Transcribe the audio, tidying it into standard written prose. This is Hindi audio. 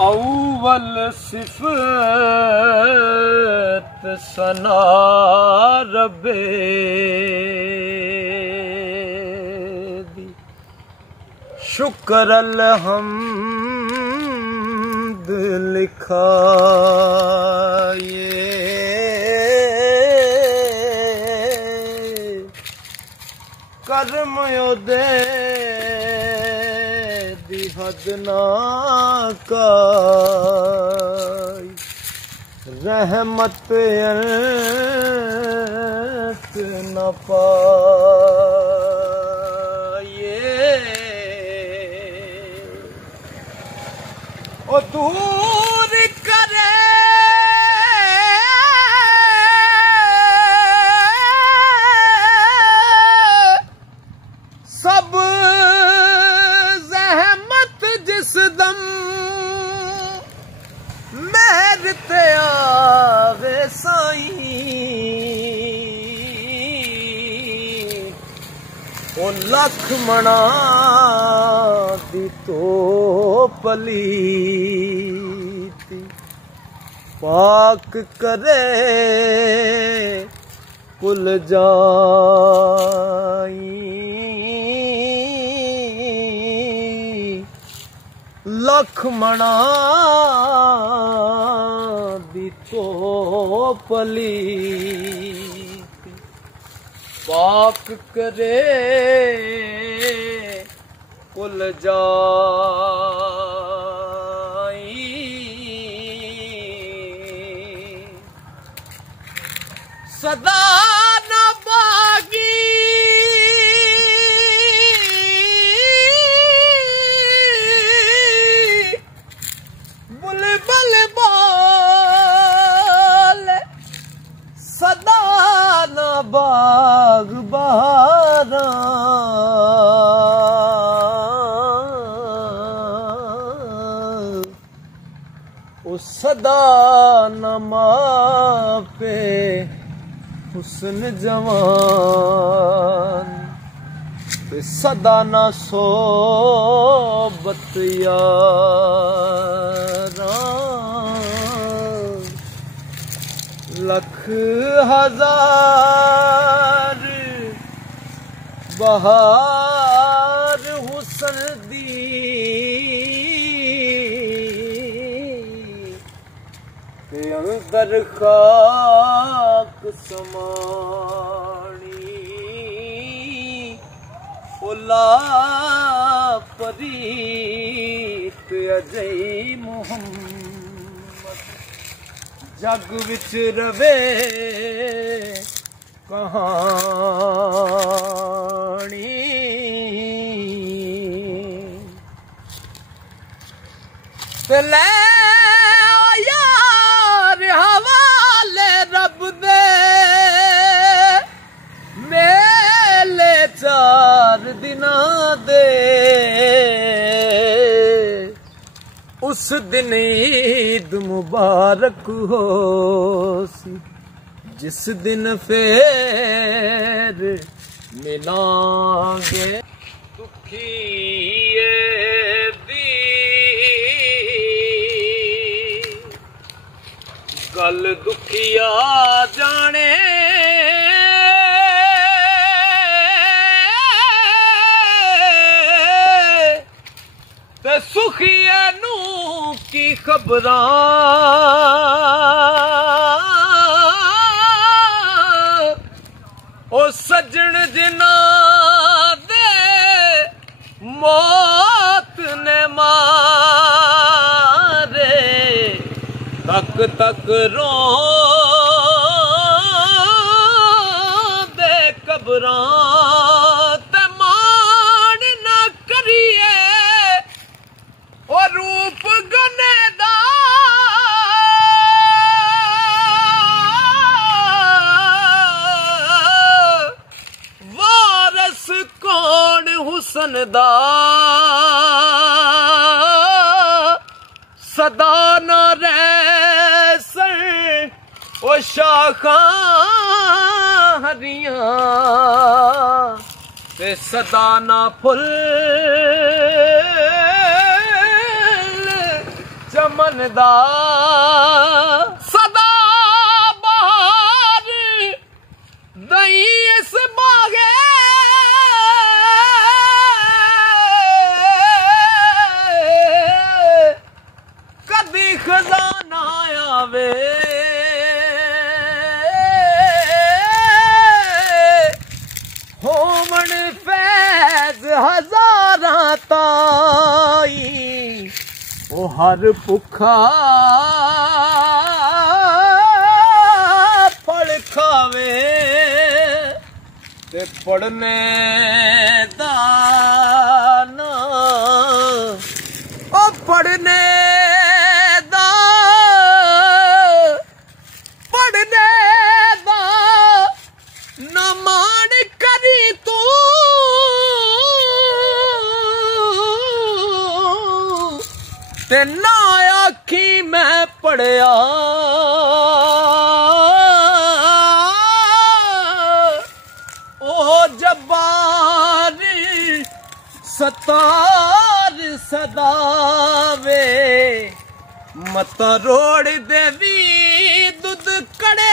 अव्वल सिफत सना रब्बे दी, शुक्र अलहम्द लिखा ये कर्म योदे हद ना का रहमत अंत न पाए ओ दूर करे सब जिस दम मेहर ते आवे साईं, ओ लख मना दी तो पलीती पाक करे कुल जाई, लखमणा दी तो पलीत पाक करे कुल जाई, सदा न बागी बुलबुल बोल सदा न बाग बहारा, ओ सदा न मापे हुस्न जवान, सदा न सोबत यारा, लख हजार बहार हुस्न दी, अंदर खाक समानी उला परीत अजय मुहम्मद, जग विच रवे कहानी, ते ले यार हवाले रब दे मेले 4 दिना दे, उस दिन ईद मुबारक हो सी, जिस दिन फेर मिलांगे दुखिए दी गल दुखिया जाने, ते सुखिया नू की खबरां, ओ सजन जिना दे मौत ने मारे, तक तक रो दे कबरां, ते मान न करिए ओ रूप गने दा, वारस कौन हुस्न दा, सदा न रहसन ओ शाखां हरियां, ते सदा न फुल चमन दा सदा बहार दई इस बागे कदी खजाना आवे होमन फैज हजारां ताई ओ हर भुखा फल खावे ते पढ़ने दा ना ओ पढ़ने दा ना मान करी तू ते ना आखी मैं पढ़िया ओ जब्बारी सतार सदावे मत रोड़ देवी दुध कड़े